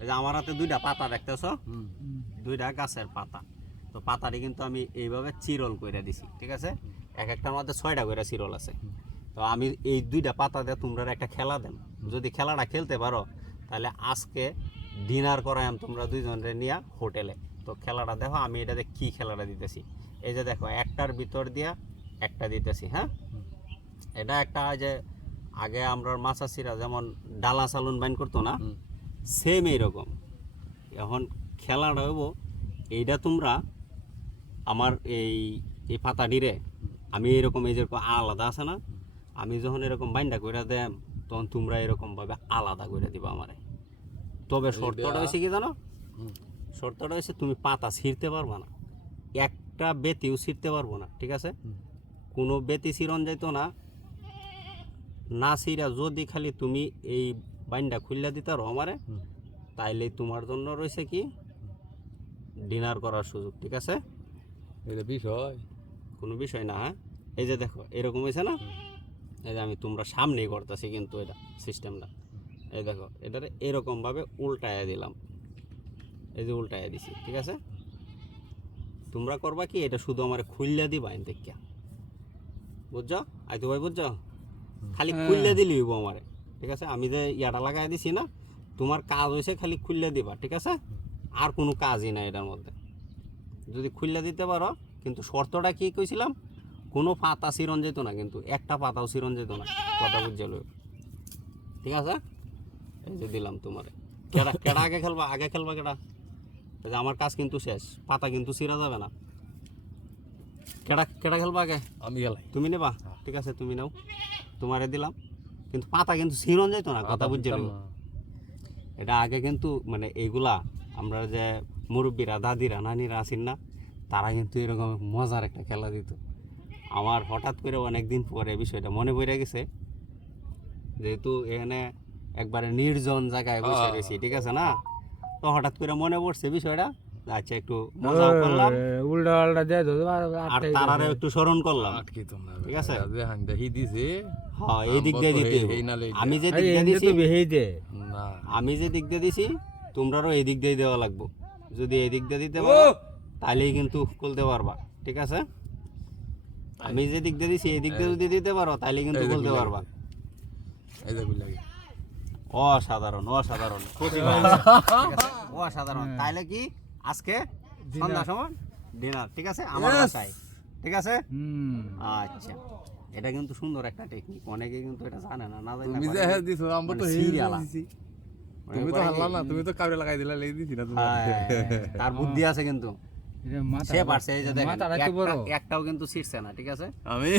এই যে আমার হাতে দুইটা পাতা দেখতেছো, দুইটা গাছের পাতা। তো পাতাটি কিন্তু আমি এইভাবে চিরল করে দিছি, ঠিক আছে? এক একটার মধ্যে 6টা করে চিরল আছে। তো আমি এই দুইটা পাতা দিয়ে তোমরা একটা খেলা দেন, যদি খেলাটা খেলতে পারো তাহলে আজকে ডিনার করাইম তোমরা দুইজনে নিয়ে হোটেলে। তো খেলাটা দেখো আমি এটাতে কি খেলাটা দিতেছি। এই যে দেখো একটার ভিতর দিয়া একটা দিতেছি, হ্যাঁ? এটা একটা যে আগে আমরা মাছাছিরা যেমন ডালা চালুন বাইন করতো না, সেম এইরকম। এখন খেলাটা হইব এইটা তোমরা আমার এই এই পাতাটিরে আমি এরকম এই যেরকম আলাদা আছে না, আমি যখন এরকম বাইন্ডা করে দেম তখন তোমরা এরকমভাবে আলাদা করে দিবা আমারে। তবে শর্তটা হয়েছে কি জানো? শর্তটা হয়েছে তুমি পাতা ছিঁড়তে পারবা না, একটা বেতিও ছিঁড়তে পারবো না, ঠিক আছে? কোনো বেতি ছিঁড়ন যাইতো না, না ছিঁড়া যদি খালি তুমি এই বাইন্ডা খুললা দিতে পারো আমারে, তাইলে তোমার জন্য রয়েছে কি ডিনার করার সুযোগ, ঠিক আছে? এটা বিষয় কোনো বিষয় না, হ্যাঁ? এই যে দেখো এরকম হয়েছে না, এই যে আমি তোমরা সামনেই করতেছি কিন্তু এটা সিস্টেমটা। এই দেখো এটারে এরকমভাবে উল্টায়া দিলাম, এই যে উল্টায়া দিছি, ঠিক আছে? তোমরা করবা কি এটা শুধু আমার খুললা দিবা এন থেকে, বুঝছো? আইতো ভাই বুঝছো? খালি খুললা দিলি হইব আমারে, ঠিক আছে? আমি যে ইয়াটা লাগাই দিছি না, তোমার কাজ হয়েছে খালি খুললা দিবা, ঠিক আছে? আর কোনো কাজই নাই এটার মধ্যে, যদি খুললা দিতে পারো। কিন্তু শর্তটা কি কইছিলাম, কোনো পাতা চিরন যেত না, কিন্তু একটা পাতাও চিরন যেত না, কথা বুঝে লইও, ঠিক আছে? এই যে দিলাম তোমারে। কেডা কেডা আগে খেলবা? আগে খেলবা কেডা? এই যে আমার কাজ কিন্তু শেষ, পাতা কিন্তু চিরা যাবে না। কেডা কেডা খেলবা আগে? আমি গেলাই তুমি নেবা, ঠিক আছে তুমি নাও, তোমারে দিলাম। কিন্তু পাতা কিন্তু চিরন যেত না, কথা বুঝে লইও। এটা আগে কিন্তু মানে এইগুলা আমরা যে মুরব্বীরা, দাদিরা, নানিরা আছেন না, তারা কিন্তু এরকম মজার একটা খেলা দিত। আমার হঠাৎ করে অনেকদিন পরে বিষয়টা মনে পড়ে গেছে, যেহেতু এখানে একবারে নির্জন জায়গায় বসে রয়েছি, ঠিক আছে না? তো হঠাৎ করে মনে পড়ছে বিষয়টা, আচ্ছা একটু মজা করলাম, উল্টা পাল্টা দিয়ে আর তারারে একটু স্মরণ করলাম, আটকে তোমরা ঠিক আছে? দেখেন দেখি দিছে হ্যাঁ এই দিক দিয়ে দিতে হইব। এই নালে আমি যে দিক দিয়ে দিছি, না আমি যে দিক দিয়ে দিছি তোমরারও এই দিক দিয়ে দেওয়া লাগবো। যদি এই দিক দিয়ে দিতে পারো তাহলেই কিন্তু খুলতে পারবা, ঠিক আছে? আমি যে দিক দিয়ে দিছি এই দিক দিয়ে যদি দিতে পারো তাহলে কিন্তু খুলতে পারবা। এই দেখো লাগে অসাধারণ, অসাধারণ, অসাধারণ। তাইলে কি আজকে সন্ধ্যা সময় ডিনার, ঠিক আছে? আমার বাসায়, ঠিক আছে? আচ্ছা, এটা কিন্তু সুন্দর একটা টেকনিক, অনেকে কিন্তু এটা জানে না, না জানে তুমি যে হ্যাঁ দিছো আমরা তো সিরিয়াল দিছি তুমি তো হারলা না, তুমি তো কাউরে লাগাই দিলা লেই দিছি না তুমি। তার বুদ্ধি আছে কিন্তু সে পারছে। এই যে দেখেন একটাও কিন্তু ছিড়ছে না, ঠিক আছে? আমি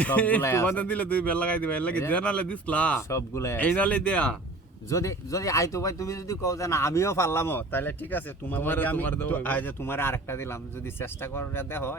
তোমাদের দিলে দুই বেল লাগাই দিবা, এর লাগি জানালে দিছলা সবগুলাই এই নালে দেয়া। যদি যদি আইতো ভাই তুমি যদি কও যে না আমিও পারলামও, তাহলে ঠিক আছে, তোমার আমি তোমার আরেকটা দিলাম, যদি চেষ্টা করে দেখো।